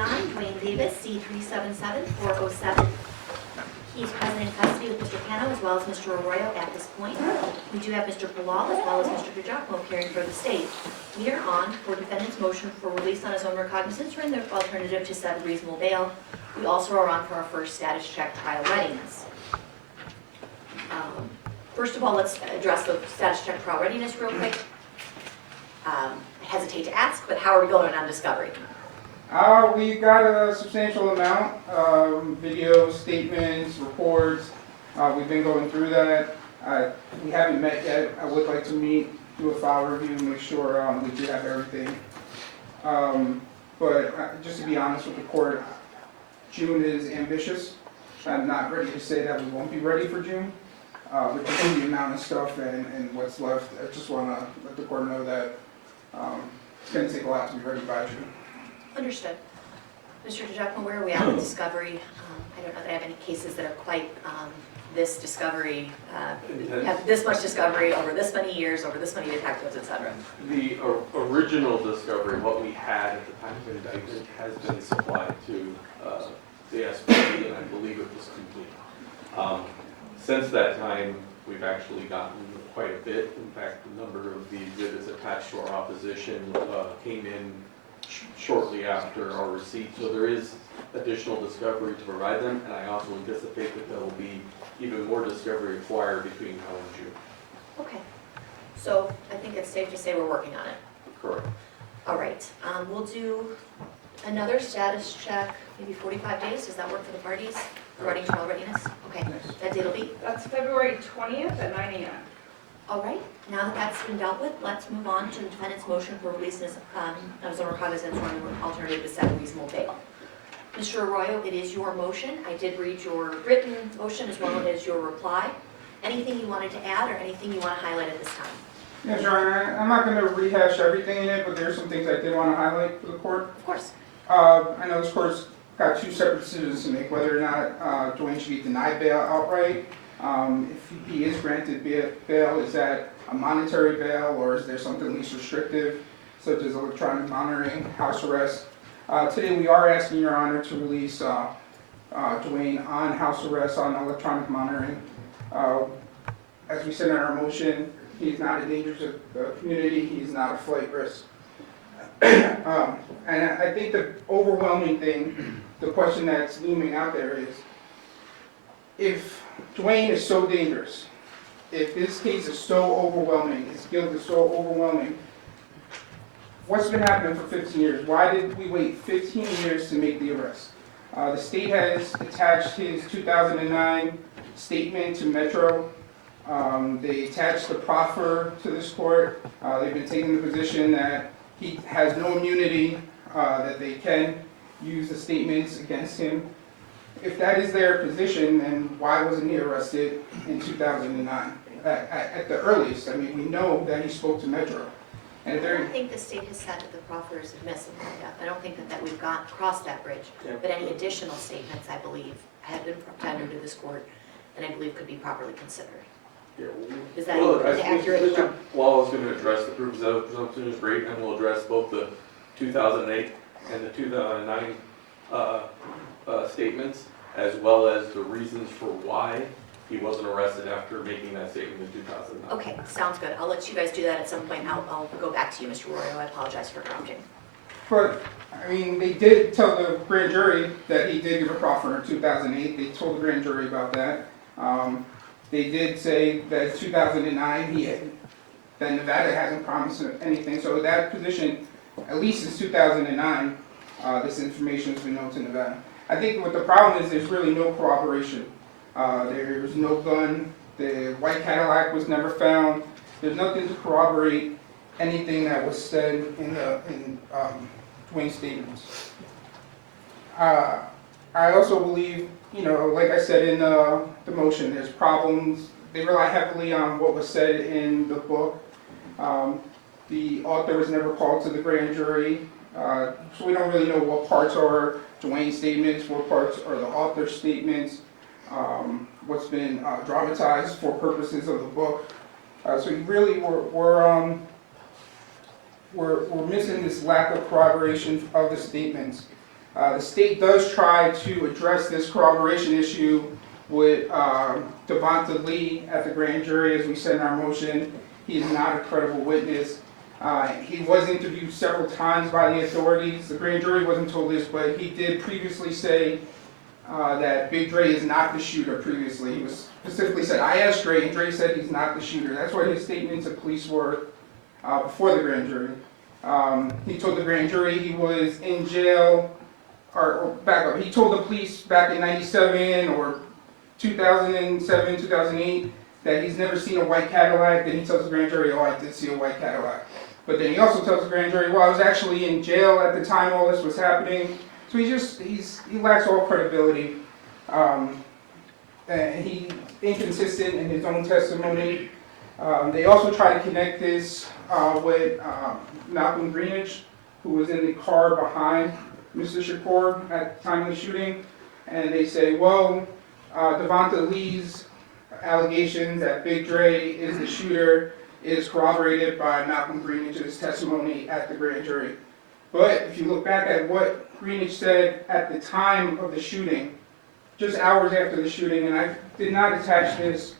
Duane Davis, C377407. He's present in custody with Mr. Cano as well as Mr. Arroyo at this point. We do have Mr. Bilal as well as Mr. Giacomo appearing for the state. We are on for defendant's motion for release on his own recognizance or in the alternative to set reasonable bail. We also are on for our first status check trial readiness. First of all, let's address the status check trial readiness real quick. I hesitate to ask, but how are we going on discovery? We got a substantial amount, videos, statements, reports. We've been going through that. We haven't met yet. I would like to meet, do a file review, make sure we do have everything. But just to be honest with the court, June is ambitious. I'm not ready to say that we won't be ready for June. But just the amount of stuff and what's left, I just want to let the court know that it's going to take a lot to be ready by June. Understood. Mr. Giacomo, where are we at with discovery? I don't know that I have any cases that are quite this discovery, have this much discovery over this many years, over this many detectives, etc. The original discovery, what we had at the time of indictment, has been supplied to the SPD, and I believe it was complete. Since that time, we've actually gotten quite a bit. In fact, the number of the exhibits attached to our opposition came in shortly after our receipt. So there is additional discovery to provide them, and I also anticipate that there will be even more discovery required between now and June. Okay. So I think it's safe to say we're working on it. Correct. All right. We'll do another status check, maybe 45 days. Does that work for the parties? Regarding trial readiness? Okay. That date will be? That's February 20th at 9 a.m. All right. Now that that's been dealt with, let's move on to the defendant's motion for release of his own recognizance or an alternative to set reasonable bail. Mr. Arroyo, it is your motion. I did read your written motion as well as your reply. Anything you wanted to add or anything you want to highlight at this time? Yeah, sure. I'm not going to rehash everything in it, but there's some things I did want to highlight for the court. Of course. I know this court's got two separate decisions to make, whether or not Duane should be denied bail outright. If he is granted bail, is that a monetary bail or is there something least restrictive, such as electronic monitoring, house arrest? Today we are asking Your Honor to release Duane on house arrest, on electronic monitoring. As we said in our motion, he's not a danger to the community, he's not a flight risk. And I think the overwhelming thing, the question that's looming out there is, if Duane is so dangerous, if this case is so overwhelming, his guilt is so overwhelming, what's been happening for 15 years? Why did we wait 15 years to make the arrest? The state has attached his 2009 statement to Metro. They attached the proffer to this court. They've been taking the position that he has no immunity, that they can use the statements against him. If that is their position, then why wasn't he arrested in 2009? At the earliest, I mean, we know that he spoke to Metro. And if I don't think the state has said that the proffer is admissible yet. I don't think that we've crossed that bridge. Yeah. But any additional statements, I believe, have been tendered to this court and I believe could be properly considered. Yeah, Is that well, I think accurate? Mr. Wall is going to address the proof of presumption is great, and we'll address both the 2008 and the 2009 statements, as well as the reasons for why he wasn't arrested after making that statement in 2009. Okay, sounds good. I'll let you guys do that at some point. I'll go back to you, Mr. Arroyo. I apologize for interrupting. But, I mean, they did tell the grand jury that he did give a proffer in 2008. They told the grand jury about that. They did say that 2009, that Nevada hasn't promised anything. So that position, at least since 2009, this information has been known to Nevada. I think what the problem is, there's really no corroboration. There's no gun. The white Cadillac was never found. There's nothing to corroborate anything that was said in Duane's statements. I also believe, you know, like I said in the motion, there's problems. They rely heavily on what was said in the book. The author was never called to the grand jury, so we don't really know what parts are Duane's statements, what parts are the author's statements, what's been dramatized for purposes of the book. So really, we're missing this lack of corroboration of the statements. The state does try to address this corroboration issue with Devonta Lee at the grand jury, as we said in our motion. He is not a credible witness. He was interviewed several times by the authorities. The grand jury wasn't told this, but he did previously say that Big Dre is not the shooter previously. He was specifically said, I asked Dre, and Dre said he's not the shooter. That's what his statements to police were before the grand jury. He told the grand jury he was in jail, or back up, he told the police back in 97 or 2007, 2008, that he's never seen a white Cadillac. Then he tells the grand jury, oh, I did see a white Cadillac. But then he also tells the grand jury, well, I was actually in jail at the time all this was happening. So he lacks all credibility. And he's inconsistent in his own testimony. They also try to connect this with Malcolm Greenidge, who was in the car behind Mr. Shakur at the time of the shooting. And they say, well, Devonta Lee's allegation that Big Dre is the shooter is corroborated by Malcolm Greenidge's testimony at the grand jury. But if you look back at what Greenidge said at the time of the shooting, just hours after the shooting, and I did not attach this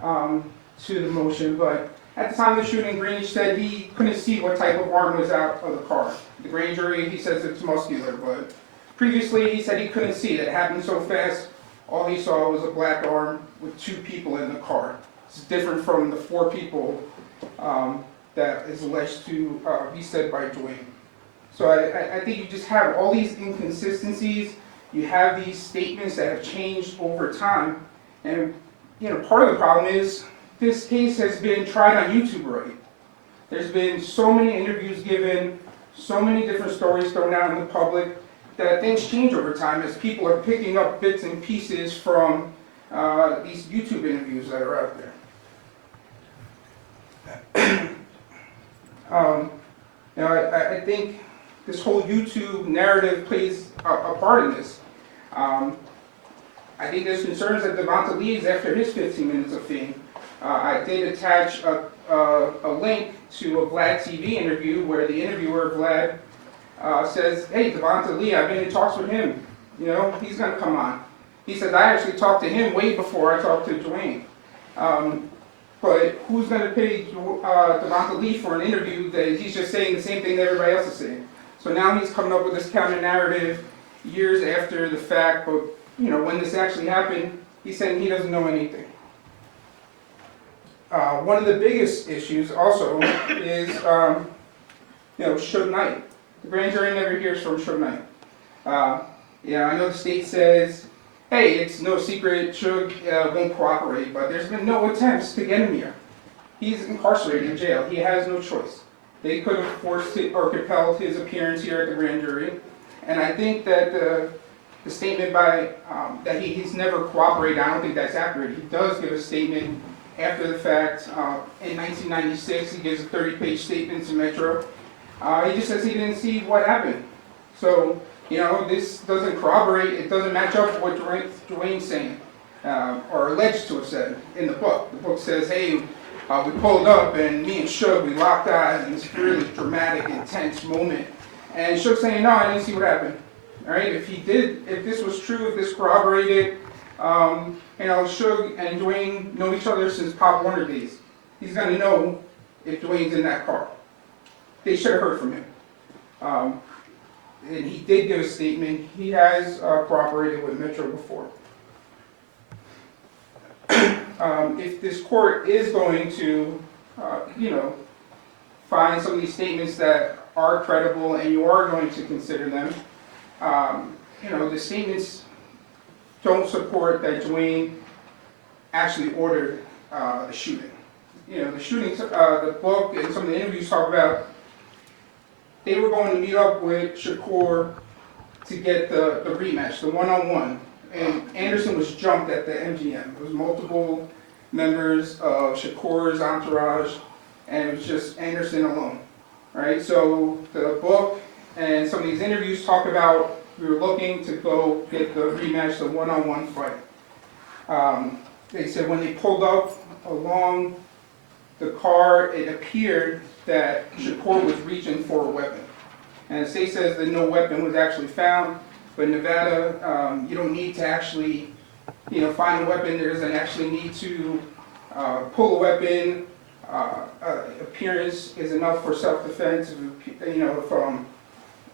to the motion, but at the time of the shooting, Greenidge said he couldn't see what type of arm was out of the car. The grand jury, he says it's muscular, but previously he said he couldn't see it. It happened so fast, all he saw was a black arm with 2 people in the car. It's different from the 4 people that is alleged to be said by Duane. So I think you just have all these inconsistencies. You have these statements that have changed over time. And part of the problem is this case has been tried on YouTube already. There's been so many interviews given, so many different stories thrown out in the public, that things change over time as people are picking up bits and pieces from these YouTube interviews that are out there. I think this whole YouTube narrative plays a part in this. I think there's concerns that Devonta leaves after his 15 minutes of fame. I did attach a link to a Vlad TV interview where the interviewer, Vlad, says, hey, Devonta Lee, I've been in talks with him. He's going to come on. He says, I actually talked to him way before I talked to Duane. But who's going to pay Devonta Lee for an interview that he's just saying the same thing that everybody else is saying? So now he's coming up with this counter narrative years after the fact, but when this actually happened, he's saying he doesn't know anything. One of the biggest issues also is, Suge Knight. The grand jury never hears from Suge Knight. I know the state says, hey, it's no secret, Suge won't cooperate, but there's been no attempts to get him here. He's incarcerated in jail. He has no choice. They could have forced it or compelled his appearance here at the grand jury. And I think that the statement by that he's never cooperated, I don't think that's accurate. He does give a statement after the fact. In 1996, he gives a 30-page statement to Metro. He just says he didn't see what happened. So, this doesn't corroborate, it doesn't match up with what Duane's saying, or alleged to have said in the book. The book says, hey, we pulled up and me and Suge, we locked eyes in this really dramatic, intense moment. And Suge's saying, no, I didn't see what happened. All right, if this was true, if this corroborated, Suge and Duane know each other since Pop Warner days. He's gonna know if Duane's in that car. They should have heard from him. And he did give a statement. He has cooperated with Metro before. If this court is going to, find some of these statements that are credible and you are going to consider them, the statements don't support that Duane actually ordered the shooting. The shooting, the book and some of the interviews talk about they were going to meet up with Shakur to get the rematch, the one-on-one. And Anderson was jumped at the MGM. There was multiple members of Shakur's entourage, and it was just Anderson alone. Right? So the book and some of these interviews talk about we were looking to go get the rematch, the one-on-one fight. They said when they pulled up along the car, it appeared that Shakur was reaching for a weapon. And the state says that no weapon was actually found. But in Nevada, you don't need to actually, find a weapon. There doesn't actually need to pull a weapon. Appearance is enough for self-defense.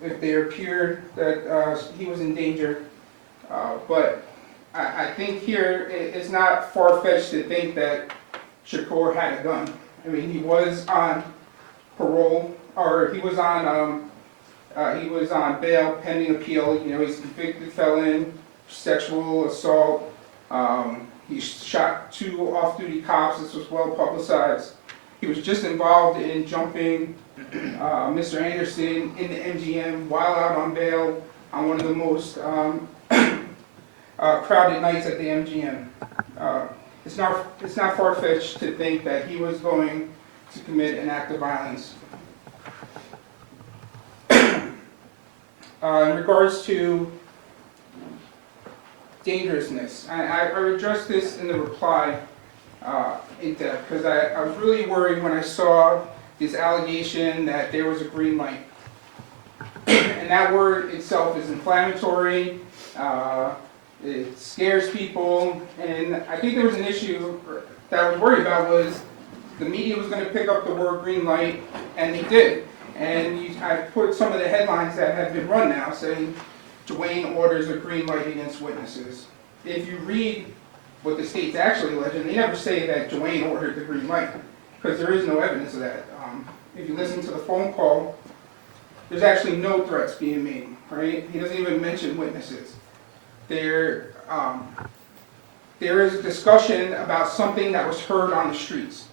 If they appeared that he was in danger. But I think here it's not far-fetched to think that Shakur had a gun. I mean, he was on parole, or he was on bail pending appeal. He's a convicted felon, sexual assault. He shot 2 off-duty cops. This was well publicized. He was just involved in jumping Mr. Anderson in the MGM while out on bail on one of the most crowded nights at the MGM. It's not far-fetched to think that he was going to commit an act of violence. In regards to dangerousness, I addressed this in the reply in depth because I was really worried when I saw this allegation that there was a green light. And that word itself is inflammatory, it scares people, and I think there was an issue that I was worried about was the media was going to pick up the word green light, and they did. And I put some of the headlines that have been run now saying, Duane orders a green light against witnesses. If you read what the state's actually alleging, they never say that Duane ordered the green light, because there is no evidence of that. If you listen to the phone call, there's actually no threats being made, right? He doesn't even mention witnesses. There is a discussion about something that was heard on the streets,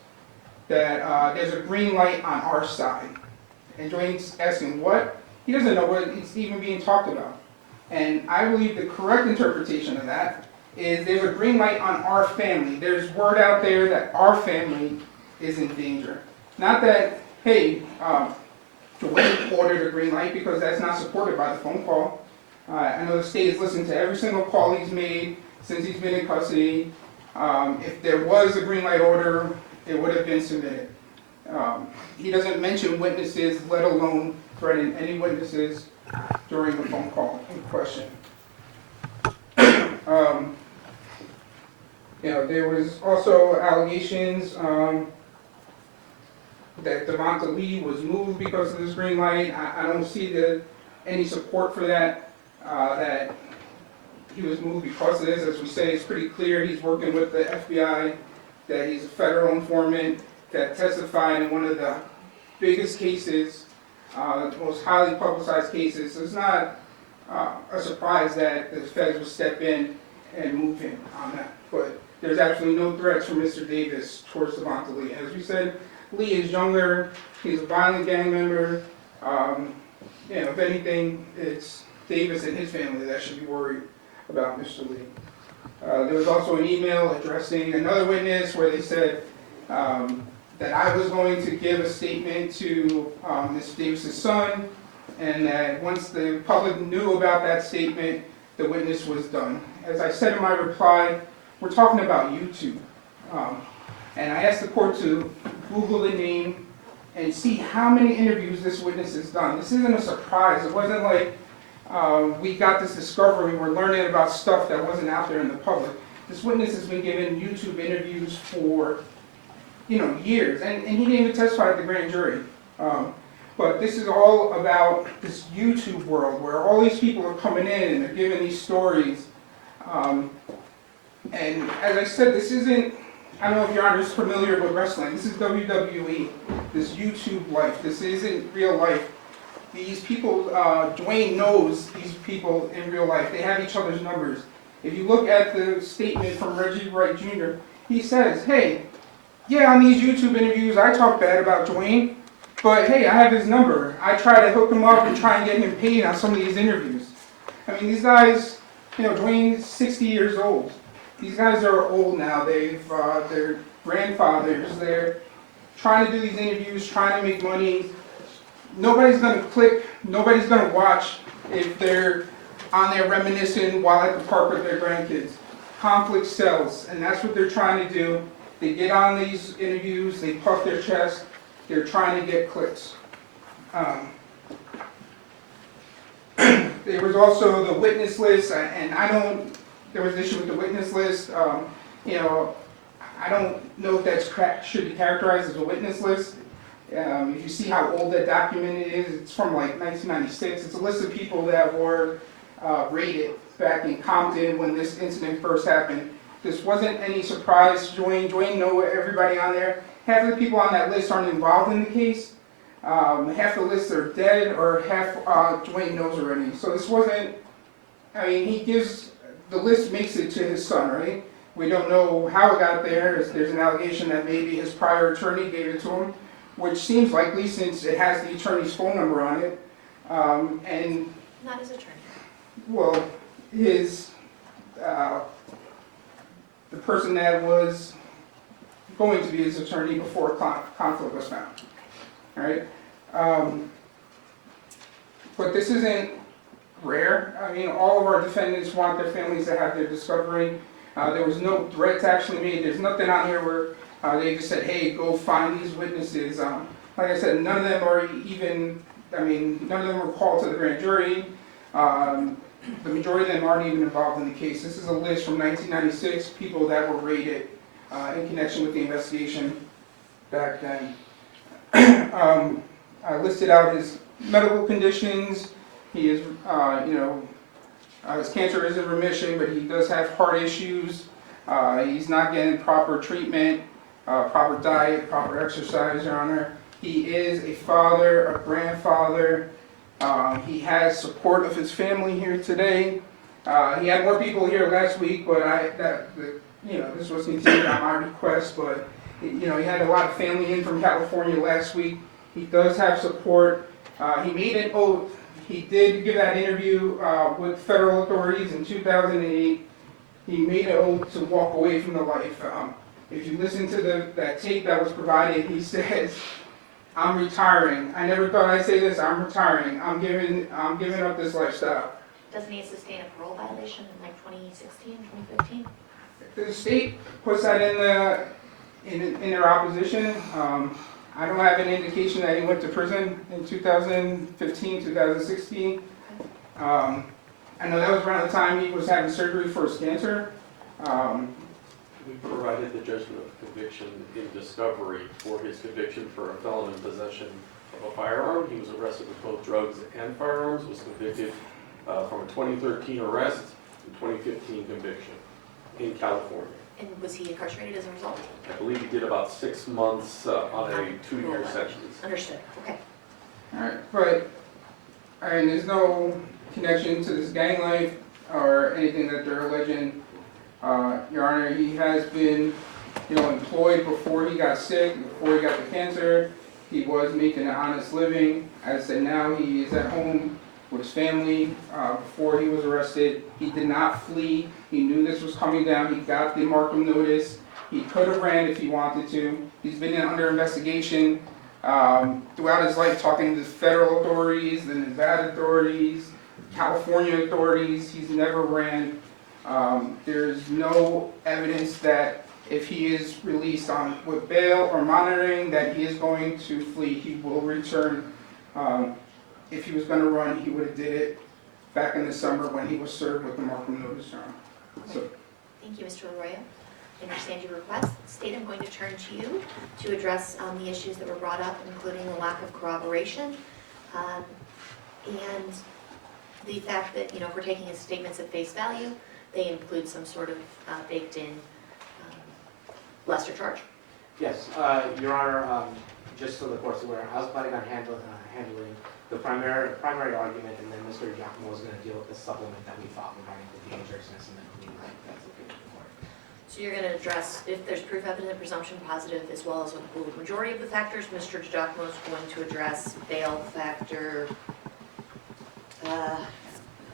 that there's a green light on our side. And Duane's asking, what? He doesn't know what it's even being talked about. And I believe the correct interpretation of that is there's a green light on our family. There's word out there that our family is in danger. Not that, hey, Duane ordered a green light, because that's not supported by the phone call. I know the state has listened to every single call he's made since he's been in custody. If there was a green light order, it would have been submitted. He doesn't mention witnesses, let alone threaten any witnesses during the phone call in question. There was also allegations that Devonta Lee was moved because of this green light. I don't see any support for that, that he was moved because of this. As we say, it's pretty clear he's working with the FBI, that he's a federal informant that testified in one of the biggest cases, the most highly publicized cases. So it's not a surprise that the feds will step in and move him on that. But there's absolutely no threats from Mr. Davis towards Devonta Lee. As we said, Lee is younger, he's a violent gang member. If anything, it's Davis and his family that should be worried about Mr. Lee. There was also an email addressing another witness where they said that I was going to give a statement to Mr. Davis's son, and that once the public knew about that statement, the witness was done. As I said in my reply, we're talking about YouTube. And I asked the court to Google the name and see how many interviews this witness has done. This isn't a surprise. It wasn't like we got this discovery, we're learning about stuff that wasn't out there in the public. This witness has been given YouTube interviews for years, and he didn't even testify at the grand jury. But this is all about this YouTube world where all these people are coming in and they're giving these stories. And as I said, this isn't, I don't know if Your Honor is familiar with wrestling. This is WWE, this YouTube life. This isn't real life. These people, Duane knows these people in real life. They have each other's numbers. If you look at the statement from Reggie Wright Jr., he says, hey, yeah, on these YouTube interviews, I talk bad about Duane, but hey, I have his number. I try to hook him up and try and get him paid on some of these interviews. I mean, these guys, Duane's 60 years old. These guys are old now. They're grandfathers. They're trying to do these interviews, trying to make money. Nobody's going to click. Nobody's going to watch if they're on there reminiscing while at the park with their grandkids. Conflict sells, and that's what they're trying to do. They get on these interviews, they puff their chest, they're trying to get clicks. There was also the witness list, and there was an issue with the witness list. You know, I don't know if that's should be characterized as a witness list. If you see how old that document is, it's from like 1996. It's a list of people that were raided back in Compton when this incident first happened. This wasn't any surprise to Duane. Duane know everybody on there. Half of the people on that list aren't involved in the case. Half the list are dead, or half Duane knows already. So this wasn't, I mean, the list makes it to his son, right? We don't know how it got there. There's an allegation that maybe his prior attorney gave it to him, which seems likely since it has the attorney's phone number on it. And Not his attorney. well, the person that was going to be his attorney before conflict was found. All right. But this isn't rare. I mean, all of our defendants want their families to have their discovery. There was no threats actually made. There's nothing on here where they just said, hey, go find these witnesses. Like I said, none of them are even, none of them were called to the grand jury. The majority of them aren't even involved in the case. This is a list from 1996, people that were raided in connection with the investigation back then. I listed out his medical conditions. He is, his cancer is in remission, but he does have heart issues. He's not getting proper treatment, proper diet, proper exercise, Your Honor. He is a father, a grandfather. He has support of his family here today. He had more people here last week, but this was continued on my request. But he had a lot of family in from California last week. He does have support. He made an oath. He did give that interview with federal authorities in 2008. He made an oath to walk away from the life. If you listen to that tape that was provided, he says, I'm retiring. I never thought I'd say this, I'm retiring. I'm giving up this lifestyle. Doesn't he sustain a parole violation in like 2016, 2015? The state puts that in their opposition. I don't have any indication that he went to prison in 2015, 2016. I know that was around the time he was having surgery for his cancer. We provided the judgment of conviction in discovery for his conviction for a felon in possession of a firearm. He was arrested with both drugs and firearms, was convicted from a 2013 arrest and 2015 conviction in California. And was he incarcerated as a result? I believe he did about 6 months on a 2-year sentence. Understood, okay. All right, but there's no connection to this gang life or anything that they're alleging. Your Honor, he has been, employed before he got sick, before he got the cancer. He was making an honest living. As I said, now he is at home with his family. Before he was arrested, he did not flee. He knew this was coming down. He got the Markham notice. He could have ran if he wanted to. He's been under investigation throughout his life, talking to the federal authorities, the Nevada authorities, California authorities. He's never ran. There's no evidence that if he is released with bail or monitoring that he is going to flee. He will return. If he was going to run, he would have did it back in the summer when he was served with the Markham notice. So. Thank you, Mr. Arroyo. I understand your request. State, I'm going to turn to you to address the issues that were brought up, including the lack of corroboration and the fact that, if we're taking his statements at face value, they include some sort of baked-in lesser charge. Yes, Your Honor, just so the court's aware, I was planning on handling the primary argument, and then Mr. Giacomo is going to deal with the supplement that we filed regarding the dangerousness and the clean right. That's okay with the court. So you're going to address if there's proof evident, presumption positive, as well as with the majority of the factors. Mr. Giacomo is going to address bail factor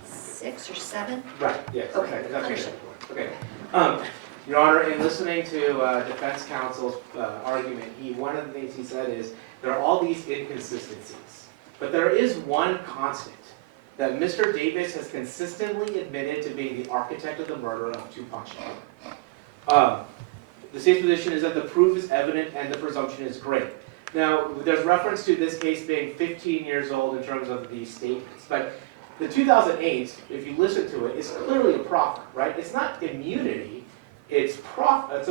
6 or 7. Right, yes. Okay, That's understood. okay. Okay. Your Honor, in listening to defense counsel's argument, one of the things he said is there are all these inconsistencies, but there is one constant, that Mr. Davis has consistently admitted to being the architect of the murder of Tupac Shakur. The state's position is that the proof is evident and the presumption is great. Now, there's reference to this case being 15 years old in terms of the statements, but The 2008, if you listen to it, is clearly a proffer, right? It's not immunity, it's a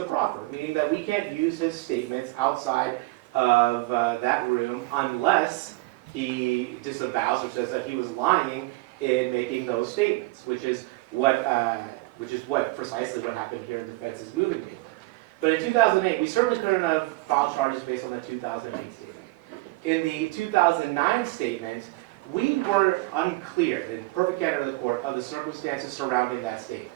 proffer, meaning that we can't use his statements outside of that room unless he disavows or says that he was lying in making those statements, which is what precisely what happened here in the defense's moving paper. But in 2008, we certainly couldn't have filed charges based on the 2008 statement. In the 2009 statement, we were unclear, in perfect candor to the court, of the circumstances surrounding that statement.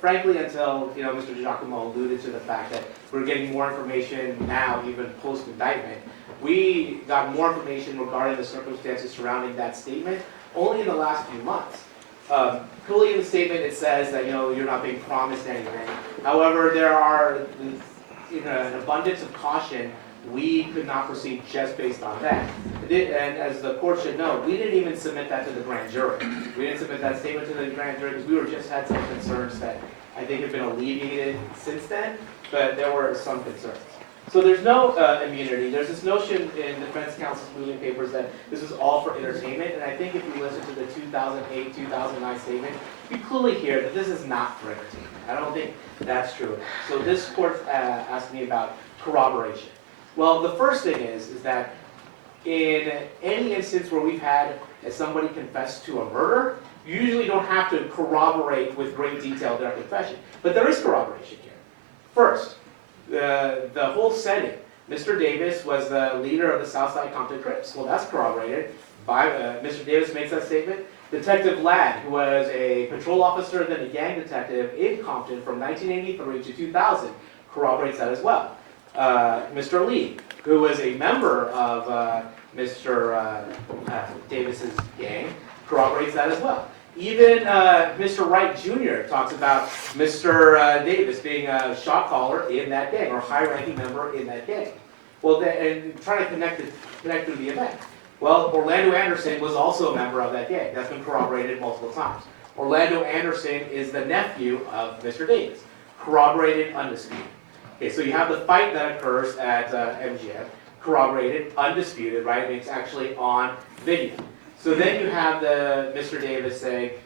Frankly, until Mr. Giacomo alluded to the fact that we're getting more information now, even post-indictment, we got more information regarding the circumstances surrounding that statement only in the last few months. Clearly in the statement it says that you're not being promised anything. However, there are, in an abundance of caution, we could not proceed just based on that. And as the court should know, we didn't even submit that to the grand jury. We didn't submit that statement to the grand jury because we just had some concerns that I think have been alleviated since then, but there were some concerns. So there's no immunity. There's this notion in defense counsel's moving papers that this is all for entertainment, and I think if you listen to the 2008, 2009 statement, you clearly hear that this is not for entertainment. I don't think that's true. So this court asked me about corroboration. Well, the first thing is that in any instance where we've had somebody confess to a murder, you usually don't have to corroborate with great detail their confession. But there is corroboration here. First, the whole setting. Mr. Davis was the leader of the Southside Compton Crips. Well, that's corroborated by Mr. Davis makes that statement. Detective Ladd, who was a patrol officer and then a gang detective in Compton from 1983 to 2000, corroborates that as well. Mr. Lee, who was a member of Mr. Davis's gang, corroborates that as well. Even Mr. Wright Jr. talks about Mr. Davis being a shot caller in that gang, or high-ranking member in that gang. Well, and trying to connect through the event. Well, Orlando Anderson was also a member of that gang. That's been corroborated multiple times. Orlando Anderson is the nephew of Mr. Davis. Corroborated, undisputed. Okay, so you have the fight that occurs at MGM, corroborated, undisputed, right? I mean, it's actually on video. So then you have Mr. Davis say,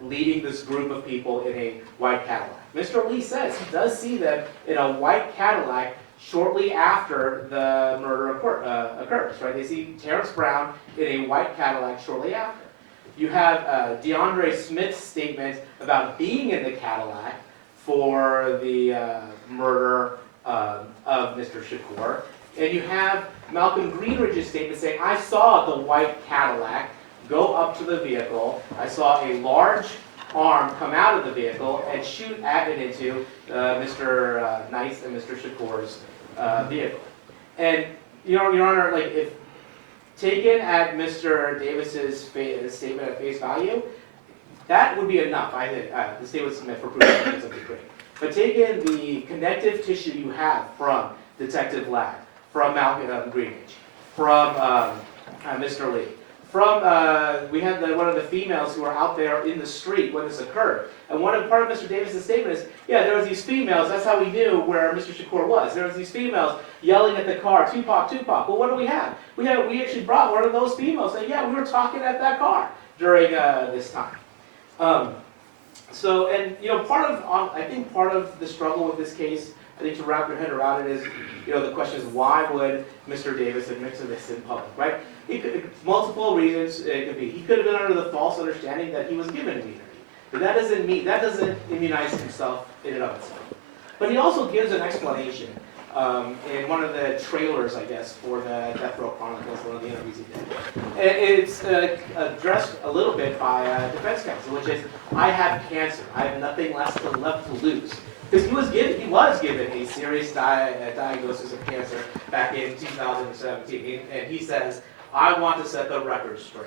leading this group of people in a white Cadillac. Mr. Lee says he does see them in a white Cadillac shortly after the murder occurs, right? They see Terrence Brown in a white Cadillac shortly after. You have DeAndre Smith's statement about being in the Cadillac for the murder of Mr. Shakur. And you have Malcolm Greenridge's statement saying, I saw the white Cadillac go up to the vehicle. I saw a large arm come out of the vehicle and shoot at and into Mr. Knight's and Mr. Shakur's vehicle. And, Your Honor, like, if taken at Mr. Davis's statement at face value, that would be enough. I think the state would submit for proof of innocence of the crime. But taking the connective tissue you have from Detective Ladd, from Malcolm Greenridge, from Mr. Lee, from we had one of the females who were out there in the street when this occurred, and part of Mr. Davis's statement is, yeah, there was these females. That's how we knew where Mr. Shakur was. There was these females yelling at the car, Tupac, Tupac. Well, what do we have? We actually brought one of those females saying, yeah, we were talking at that car during this time. So, and I think part of the struggle with this case, I think to wrap your head around it is, the question is why would Mr. Davis admit to this in public, right? Multiple reasons it could be. He could have been under the false understanding that he was given immunity, but that doesn't immunize himself in and of itself. But he also gives an explanation in one of the trailers, I guess, for the Death Row Chronicles, one of the interviews he did. And it's addressed a little bit by defense counsel, which is, I have cancer. I have nothing left to lose. Because he was given a serious diagnosis of cancer back in 2017, and he says, I want to set the record straight.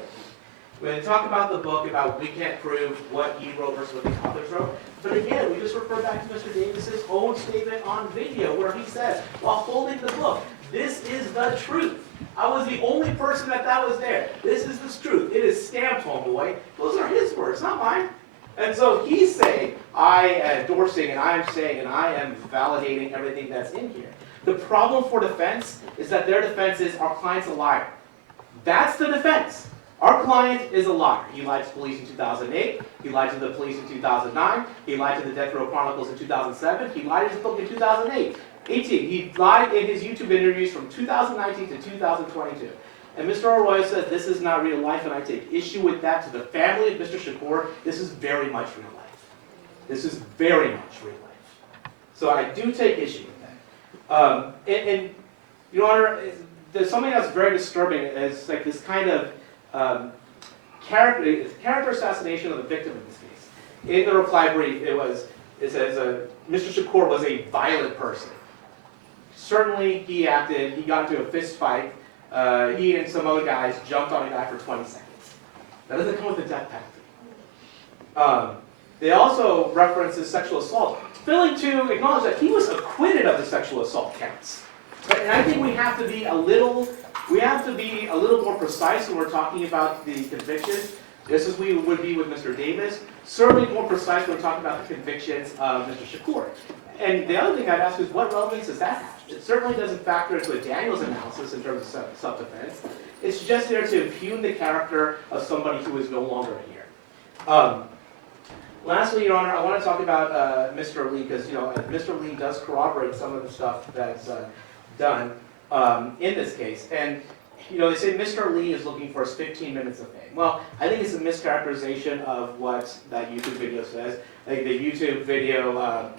When they talk about the book, about we can't prove what he wrote versus what the authors wrote, but again, we just refer back to Mr. Davis's own statement on video where he says, while holding the book, this is the truth. I was the only person that was there. This is the truth. It is stamped, homeboy. Those are his words, not mine. And so he's saying, I am endorsing, and I am saying, and I am validating everything that's in here. The problem for defense is that their defense is, our client's a liar. That's the defense. Our client is a liar. He lied to police in 2008. He lied to the police in 2009. He lied to the Death Row Chronicles in 2007. He lied in his book in 2008. He lied in his YouTube interviews from 2019 to 2022. And Mr. Arroyo says this is not real life, and I take issue with that. To the family of Mr. Shakur, this is very much real life. This is very much real life. So I do take issue with that. And Your Honor, there's something that's very disturbing. It's like this kind of character assassination of the victim in this case. In the reply brief, it says Mr. Shakur was a violent person. Certainly, he got into a fist fight. He and some other guys jumped on a guy for 20 seconds. That doesn't come with a death penalty. They also reference his sexual assault, failing to acknowledge that he was acquitted of the sexual assault counts. And I think we have to be a little more precise when we're talking about the convictions, just as we would be with Mr. Davis. Certainly more precise when we're talking about the convictions of Mr. Shakur. And the other thing I'd ask is, what relevance does that have? It certainly doesn't factor into a Daniels analysis in terms of self-defense. It's just there to impugn the character of somebody who is no longer here. Lastly, Your Honor, I want to talk about Mr. Lee, because Mr. Lee does corroborate some of the stuff that's done in this case. And they say Mr. Lee is looking for his 15 minutes of fame. Well, I think it's a mischaracterization of what that YouTube video says. Like the YouTube video,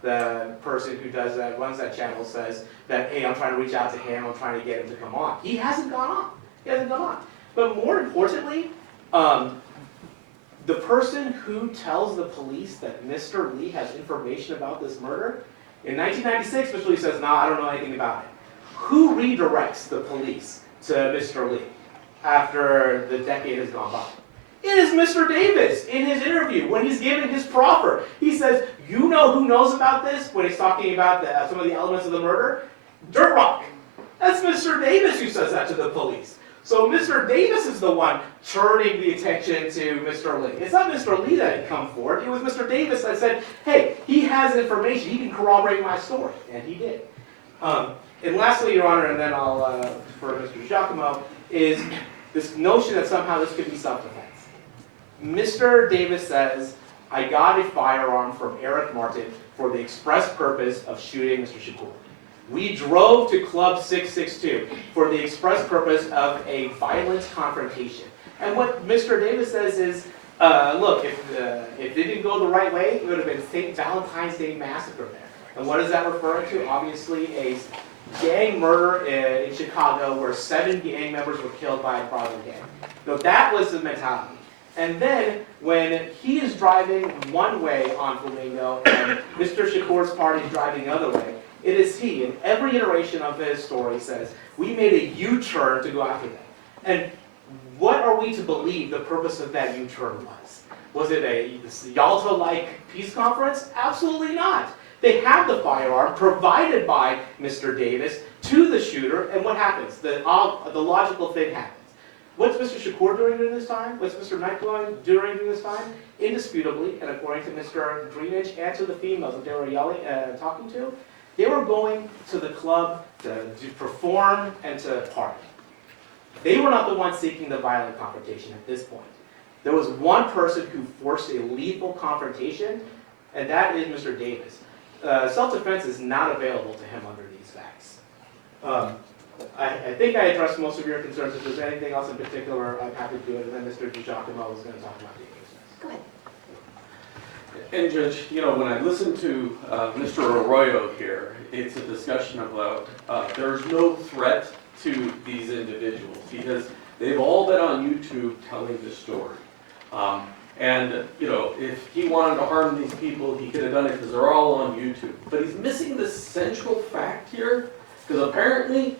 the person who runs that channel says that, hey, I'm trying to reach out to him, I'm trying to get him to come on. He hasn't gone on. But more importantly, the person who tells the police that Mr. Lee has information about this murder, in 1996, Mr. Lee says, no, I don't know anything about it. Who redirects the police to Mr. Lee after the decade has gone by? It is Mr. Davis in his interview when he's giving his proffer. He says, you know who knows about this? When he's talking about some of the elements of the murder? Dirt Rock. That's Mr. Davis who says that to the police. So Mr. Davis is the one turning the attention to Mr. Lee. It's not Mr. Lee that had come forward. It was Mr. Davis that said, hey, he has information. He can corroborate my story. And he did. And lastly, Your Honor, and then I'll, for Mr. Giacomo, is this notion that somehow this could be self-defense. Mr. Davis says, I got a firearm from Eric Martin for the express purpose of shooting Mr. Shakur. We drove to Club 662 for the express purpose of a violent confrontation. And what Mr. Davis says is, look, if it didn't go the right way, it would have been St. Valentine's Day Massacre there. And what is that referring to? Obviously, a gang murder in Chicago where 7 gang members were killed by a rival gang. So that was the mentality. And then, when he is driving one way on Flamingo and Mr. Shakur's party is driving the other way, it is he, in every iteration of his story, says, we made a U-turn to go after them. And what are we to believe the purpose of that U-turn was? Was it a Yalta-like peace conference? Absolutely not. They have the firearm provided by Mr. Davis to the shooter, and what happens? The logical thing happens. What's Mr. Shakur doing during this time? What's Mr. Knight doing during this time? Indisputably, and according to Mr. Greenidge and to the females that they were talking to, they were going to the club to perform and to party. They were not the ones seeking the violent confrontation at this point. There was one person who forced a lethal confrontation, and that is Mr. Davis. Self-defense is not available to him under these facts. I think I addressed most of your concerns. If there's anything else in particular, I'm happy to do it. And then Mr. DiGiacomo is going to talk about dangerousness. Go ahead. And Judge, when I listen to Mr. Arroyo here, it's a discussion about there's no threat to these individuals because they've all been on YouTube telling the story. If he wanted to harm these people, he could have done it because they're all on YouTube. But he's missing the central fact here because apparently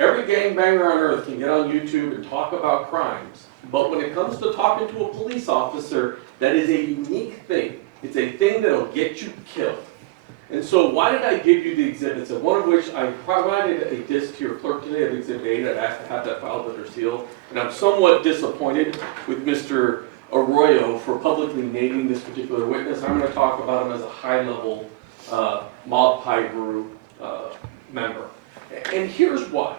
every gangbanger on earth can get on YouTube and talk about crimes. But when it comes to talking to a police officer, that is a unique thing. It's a thing that'll get you killed. And so why did I give you the exhibits, and one of which I provided a disc to your clerk today of Exhibit 8. I'd asked to have that filed under seal. And I'm somewhat disappointed with Mr. Arroyo for publicly naming this particular witness. I'm going to talk about him as a high-level Mob Pi Guru member. And here's why.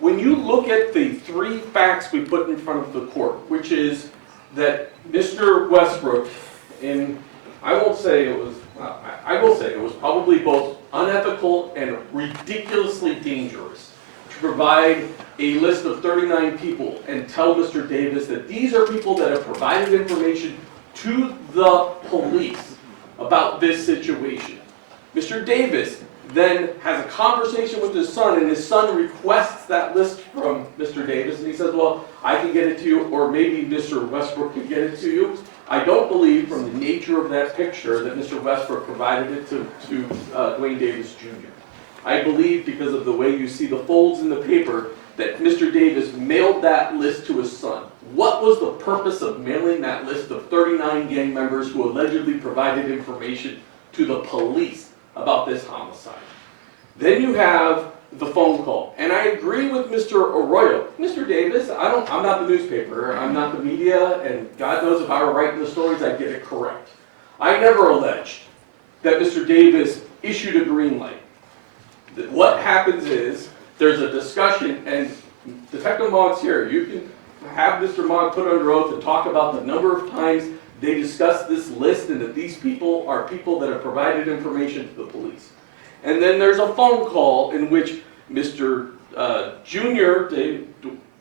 when you look at the three facts we put in front of the court, which is that Mr. Westbrook, I will say it was probably both unethical and ridiculously dangerous to provide a list of 39 people and tell Mr. Davis that these are people that have provided information to the police about this situation. Mr. Davis then has a conversation with his son, and his son requests that list from Mr. Davis, and he says, well, I can get it to you, or maybe Mr. Westbrook can get it to you. I don't believe from the nature of that picture that Mr. Westbrook provided it to Duane Davis Jr. I believe because of the way you see the folds in the paper that Mr. Davis mailed that list to his son. What was the purpose of mailing that list of 39 gang members who allegedly provided information to the police about this homicide? Then you have the phone call. And I agree with Mr. Arroyo. Mr. Davis, I'm not the newspaper, I'm not the media, and God knows if I were writing the stories, I'd get it correct. I never alleged that Mr. Davis issued a green light. What happens is, there's a discussion, and Detective Mogg's here. You can have Mr. Mogg put under oath and talk about the number of times they discussed this list and that these people are people that have provided information to the police. And then there's a phone call in which Mr.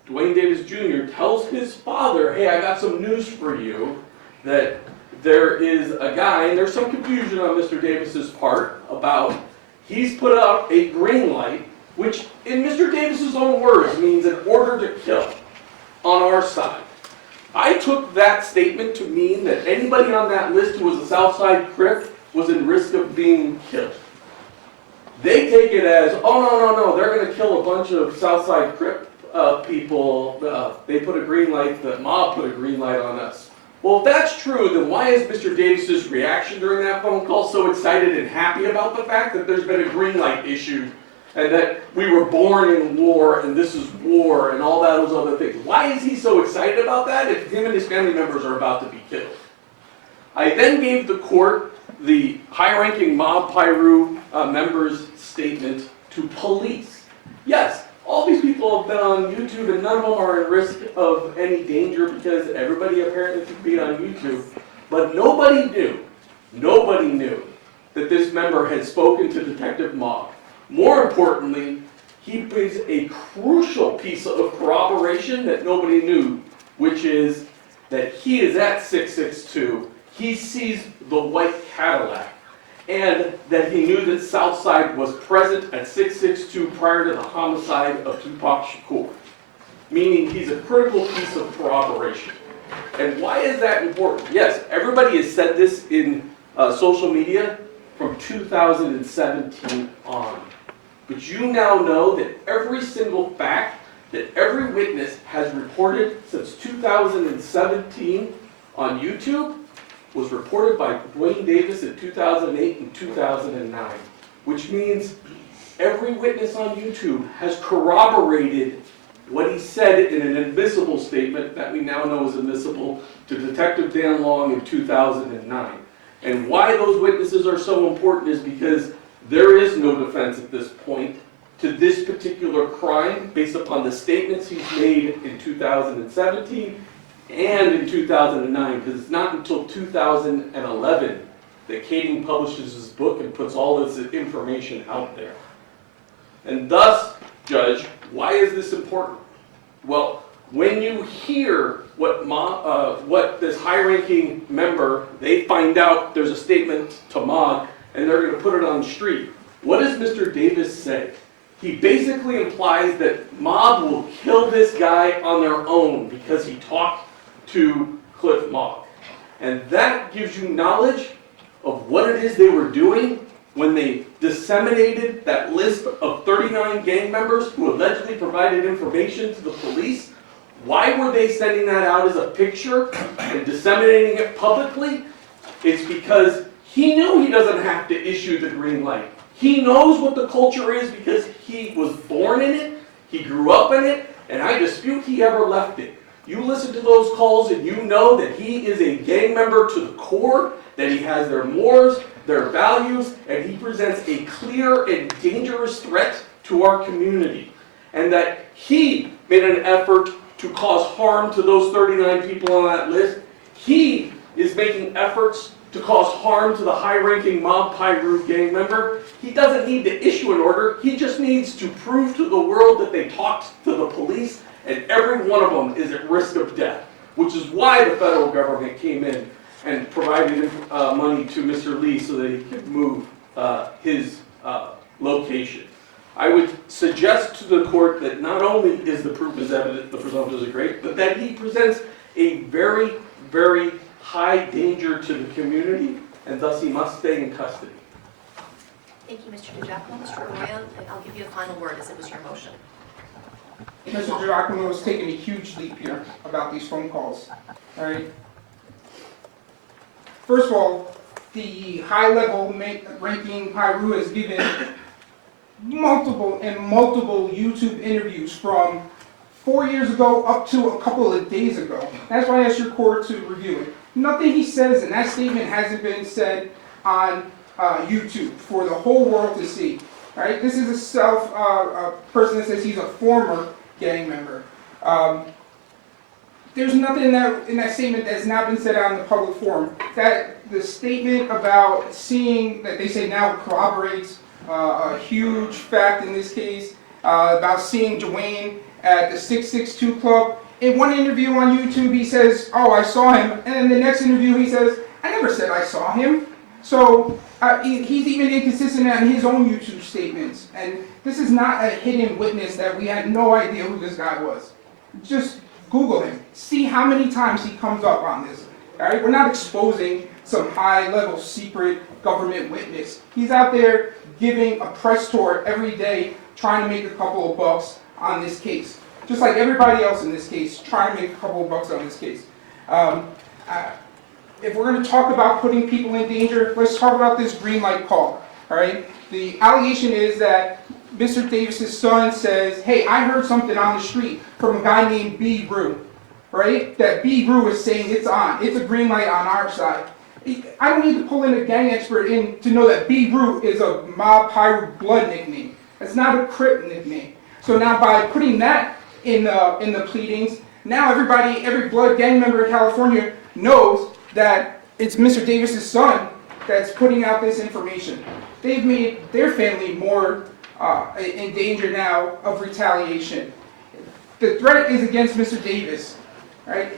Duane Davis Jr. tells his father, hey, I got some news for you, that there is a guy, and there's some confusion on Mr. Davis's part about, he's put out a green light, which in Mr. Davis's own words means an order to kill on our side. I took that statement to mean that anybody on that list who was a Southside Crip was in risk of being killed. They take it as, oh no, they're going to kill a bunch of Southside Crip people. They put a green light, the mob put a green light on us. Well, if that's true, then why is Mr. Davis's reaction during that phone call so excited and happy about the fact that there's been a green light issued and that we were born in war and this is war and all those other things? Why is he so excited about that if him and his family members are about to be killed? I then gave the court the high-ranking mob Pyru member's statement to police. Yes, all these people have been on YouTube and none of them are at risk of any danger because everybody apparently can be on YouTube. But nobody knew that this member had spoken to Detective Mogg. More importantly, he brings a crucial piece of corroboration that nobody knew, which is that he is at 662, he sees the white Cadillac, and that he knew that Southside was present at 662 prior to the homicide of Tupac Shakur. Meaning he's a critical piece of corroboration. And why is that important? Yes, everybody has said this in social media from 2017 on. But you now know that every single fact that every witness has reported since 2017 on YouTube was reported by Duane Davis in 2008 and 2009. Which means every witness on YouTube has corroborated what he said in an admissible statement that we now know is admissible to Detective Dan Long in 2009. And why those witnesses are so important is because there is no defense at this point to this particular crime based upon the statements he's made in 2017 and in 2009, because it's not until 2011 that Kading publishes his book and puts all this information out there. And thus, Judge, why is this important? Well, when you hear what this high-ranking member, they find out there's a statement to Mogg, and they're going to put it on the street. What does Mr. Davis say? He basically implies that Mogg will kill this guy on their own because he talked to Cliff Mogg. And that gives you knowledge of what it is they were doing when they disseminated that list of 39 gang members who allegedly provided information to the police. Why were they sending that out as a picture and disseminating it publicly? It's because he knew he doesn't have to issue the green light. He knows what the culture is because he was born in it, he grew up in it, and I dispute he ever left it. You listen to those calls and you know that he is a gang member to the core, that he has their mores, their values, and he presents a clear and dangerous threat to our community. and that he made an effort to cause harm to those 39 people on that list. He is making efforts to cause harm to the high-ranking Mob Piru gang member. He doesn't need to issue an order. He just needs to prove to the world that they talked to the police, and every one of them is at risk of death, which is why the federal government came in and provided money to Mr. Lee so that he could move his location. I would suggest to the court that not only is the proof is evident, the presumptions are great, but that he presents a very, very high danger to the community, and thus he must stay in custody. Thank you, Mr. DiGiacomo. Mr. Arroyo, I'll give you a final word as it was your motion. Mr. Giacomo was taking a huge leap here about these phone calls. All right. First of all, the high-level ranking Piru has given multiple YouTube interviews from 4 years ago up to a couple of days ago. That's why I asked your court to review it. Nothing he says in that statement hasn't been said on YouTube for the whole world to see. All right. This is a person that says he's a former gang member. There's nothing in that statement that's not been said out in the public forum. That the statement about seeing that they say now corroborates a huge fact in this case about seeing Duane at the 662 Club. In one interview on YouTube, he says, "Oh, I saw him," and in the next interview, he says, "I never said I saw him." So he's even inconsistent on his own YouTube statements. And this is not a hidden witness that we had no idea who this guy was. Just Google him. See how many times he comes up on this. All right, we're not exposing some high-level secret government witness. He's out there giving a press tour every day, trying to make a couple of bucks on this case. Just like everybody else in this case, trying to make a couple of bucks on this case. If we're going to talk about putting people in danger, let's talk about this green light call. All right. The allegation is that Mr. Davis's son says, "Hey, I heard something on the street from a guy named B. Rue." Right? That B. Rue is saying it's on. It's a green light on our side. I don't need to pull in a gang expert in to know that B. Rue is a Mob Piru blood nickname. It's not a Crip nickname. So now by putting that in the pleadings, now every blood gang member in California knows that it's Mr. Davis's son that's putting out this information. They've made their family more in danger now of retaliation. The threat is against Mr. Davis, right?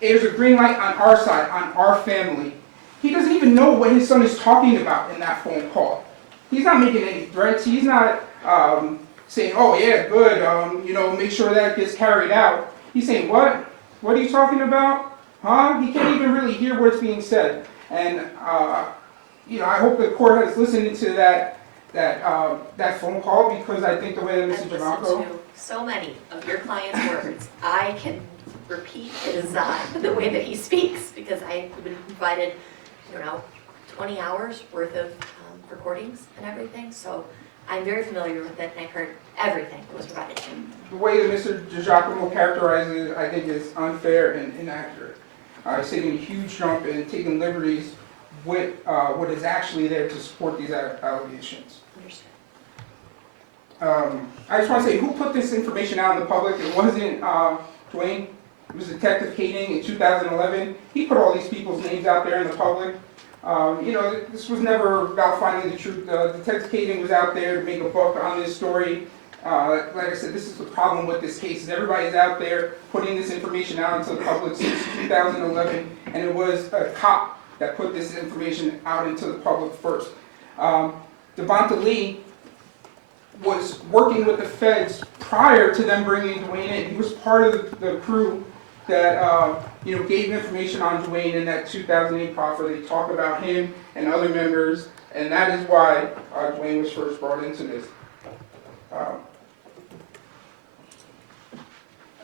There's a green light on our side, on our family. He doesn't even know what his son is talking about in that phone call. He's not making any threats. He's not saying, "Oh yeah, good, make sure that gets carried out." He's saying, "What? What are you talking about? Huh?" He can't even really hear what's being said. And I hope the court has listened to that phone call, because I think the way that Mr. I've Giacomo. listened to so many of your client's words. I can repeat his the way that he speaks, because I've been provided, 20 hours worth of recordings and everything. So I'm very familiar with it, and I've heard everything that was provided to me. The way that Mr. Giacomo characterizes it, I think, is unfair and inaccurate. He's taking a huge jump and taking liberties with what is actually there to support these allegations. Understood. I just want to say, who put this information out in the public? It wasn't Duane. It was Detective Keefe in 2011. He put all these people's names out there in the public. This was never about finding the truth. Detective Keefe was out there to make a buck on this story. Like I said, this is the problem with this case. Is everybody's out there putting this information out into the public since 2011, and it was a cop that put this information out into the public first. Devonta Lee was working with the feds prior to them bringing Duane in. He was part of the crew that gave information on Duane in that 2008 proffer. They talk about him and other members, and that is why Duane was first brought into this.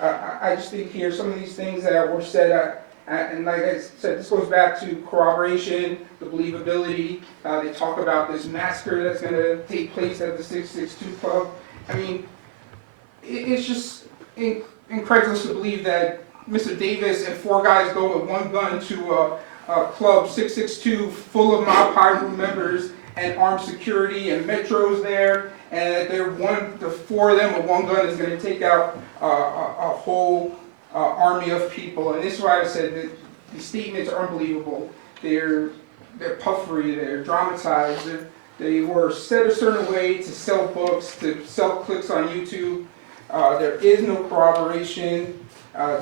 I just think here some of these things that were said, and like I said, this goes back to corroboration, the believability. They talk about this massacre that's going to take place at the 662 Club. I mean, it's just incredulous to believe that Mr. Davis and 4 guys go with 1 gun to a club 662 full of Mob Piru members, and armed security and metros there, and that the four of them with one gun is going to take out a whole army of people. And this is why I said that the statements are unbelievable. They're puffery, they're dramatized, they were said a certain way to sell books, to sell clicks on YouTube. There is no corroboration.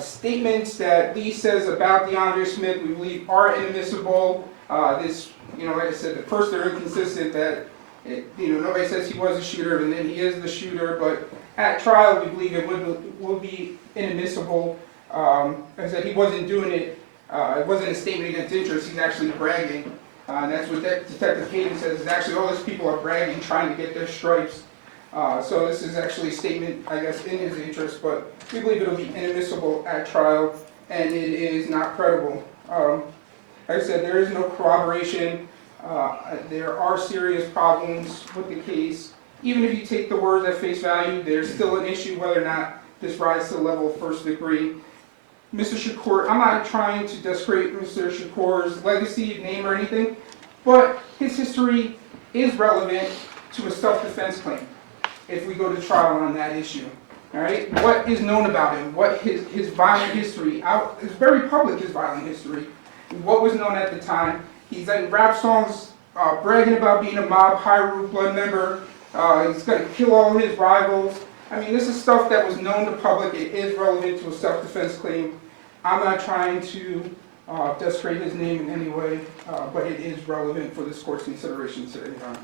Statements that Lee says about DeAndre Smith, we believe, are inadmissible. Like I said, first they're inconsistent that, nobody says he was a shooter and then he is the shooter, but at trial we believe it will be inadmissible. Like I said, he wasn't doing it, it wasn't a statement against interest, he's actually bragging. And that's what Detective Hayden says, is actually all these people are bragging, trying to get their stripes. So this is actually a statement, I guess, in his interest, but we believe it'll be inadmissible at trial, and it is not credible. Like I said, there is no corroboration. There are serious problems with the case. Even if you take the words at face value, there's still an issue whether or not this rises to the level of first degree. Mr. Shakur, I'm not trying to discredit Mr. Shakur's legacy, name, or anything, but his history is relevant to a self-defense claim if we go to trial on that issue. All right, what is known about him? What his violent history? It's very public, his violent history. What was known at the time? He's in rap songs bragging about being a mob Hyrule blood member. He's going to kill all his rivals. I mean, this is stuff that was known to the public. It is relevant to a self-defense claim. I'm not trying to discredit his name in any way, but it is relevant for this court's consideration today, Your Honor.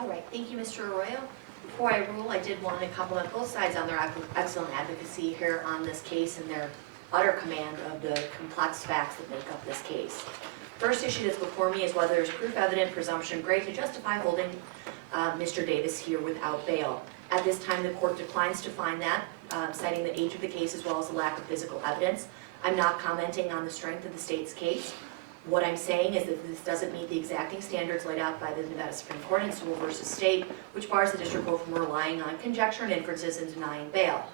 All right, thank you, Mr. Arroyo. Before I rule, I did want to compliment both sides on their excellent advocacy here on this case and their utter command of the complex facts that make up this case. First issue that's before me is whether there's proof evident presumption great to justify holding Mr. Davis here without bail. At this time, the court declines to find that, citing the age of the case as well as the lack of physical evidence. I'm not commenting on the strength of the state's case. What I'm saying is that this doesn't meet the exacting standards laid out by the Nevada Supreme Court in Sewell v. State, which bars the district court from relying on conjecture and inferences and denying bail.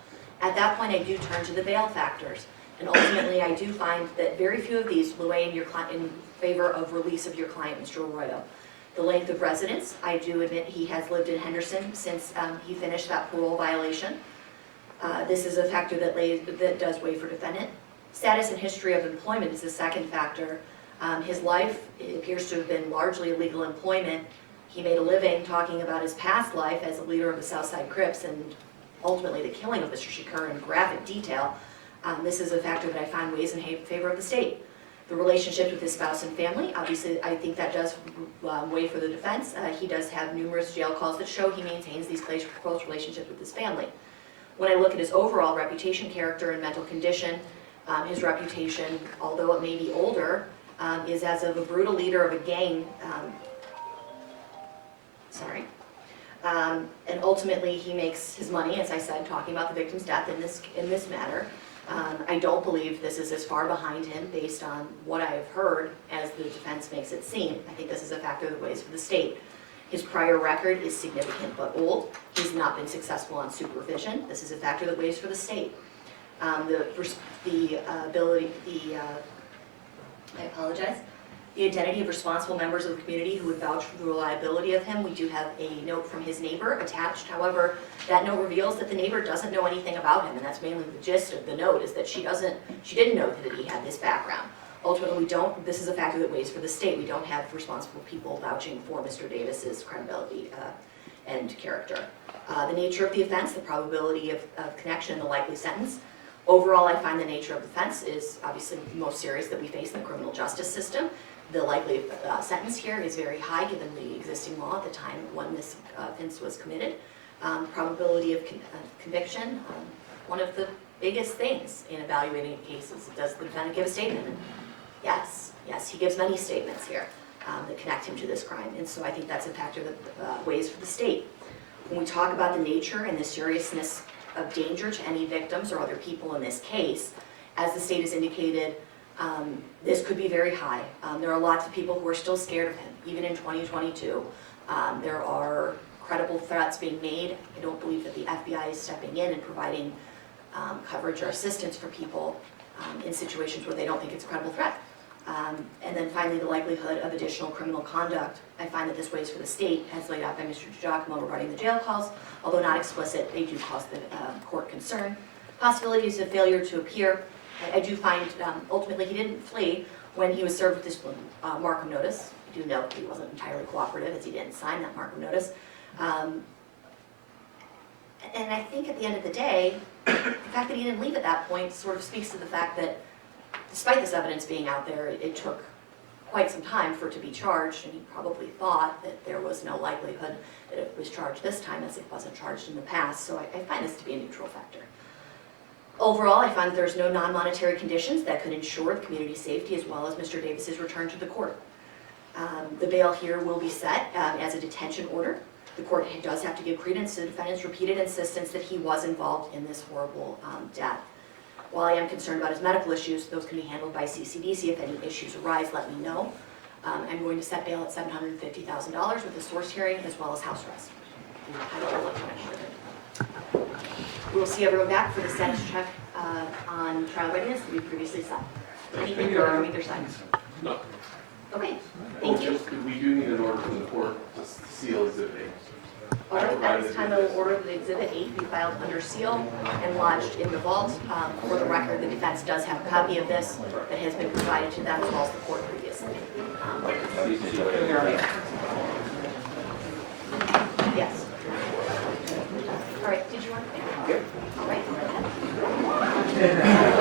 At that point, I do turn to the bail factors. And ultimately, I do find that very few of these will weigh in favor of release of your client, Mr. Arroyo. The length of residence, I do admit he has lived in Henderson since he finished that parole violation. This is a factor that does weigh for defendant. Status and history of employment is the second factor. His life appears to have been largely illegal employment. He made a living talking about his past life as a leader of the Southside Crips and ultimately the killing of Mr. Shakur in graphic detail. This is a factor that I find weighs in favor of the state. The relationship with his spouse and family, obviously I think that does weigh for the defense. He does have numerous jail calls that show he maintains these close relationships with his family. When I look at his overall reputation, character, and mental condition, his reputation, although it may be older, is as of a brutal leader of a gang, and ultimately he makes his money, as I said, talking about the victim's death in this matter. I don't believe this is as far behind him based on what I have heard as the defense makes it seem. I think this is a factor that weighs for the state. His prior record is significant but old. He's not been successful on supervision. This is a factor that weighs for the state. The identity of responsible members of the community who would vouch for the reliability of him. We do have a note from his neighbor attached. However, that note reveals that the neighbor doesn't know anything about him, and that's mainly the gist of the note, is that she didn't know that he had this background. Ultimately, this is a factor that weighs for the state. We don't have responsible people vouching for Mr. Davis's credibility and character. The nature of the offense, the probability of connection, and the likely sentence. Overall, I find the nature of the offense is obviously the most serious that we face in the criminal justice system. The likely sentence here is very high given the existing law at the time when this offense was committed. Probability of conviction, one of the biggest things in evaluating cases. Does the defendant give a statement? Yes, he gives many statements here that connect him to this crime, and so I think that's a factor that weighs for the state. When we talk about the nature and the seriousness of danger to any victims or other people in this case, as the state has indicated, this could be very high. There are lots of people who are still scared of him, even in 2022. There are credible threats being made. I don't believe that the FBI is stepping in and providing coverage or assistance for people in situations where they don't think it's a credible threat. And then finally, the likelihood of additional criminal conduct. I find that this weighs for the state, as laid out by Mr. DiGiacomo regarding the jail calls. Although not explicit, they do cause the court concern. Possibilities of failure to appear. I do find ultimately he didn't flee when he was served with this Markham notice. I do note he wasn't entirely cooperative as he didn't sign that Markham notice. And I think at the end of the day, the fact that he didn't leave at that point sort of speaks to the fact that despite this evidence being out there, it took quite some time for it to be charged, and he probably thought that there was no likelihood that it was charged this time as it wasn't charged in the past, so I find this to be a neutral factor. Overall, I find that there's no non-monetary conditions that could ensure the community safety as well as Mr. Davis's return to the court. The bail here will be set as a detention order. The court does have to give credence to the defendant's repeated insistence that he was involved in this horrible death. While I am concerned about his medical issues, those can be handled by CCDC. If any issues arise, let me know. I'm going to set bail at $750,000 with a source hearing as well as house arrest. We will see everyone back for the status check on trial readiness that we previously set. Anything further from either side? No. Okay, Well, thank you. we do need an order from the court to seal exhibit A. All right, at this time I will order that Exhibit 8 be filed under seal and lodged in the vault. For the record, the defense does have a copy of this that has been provided to them as well as the court previously. Yes. All right, did you want to? All right, go ahead.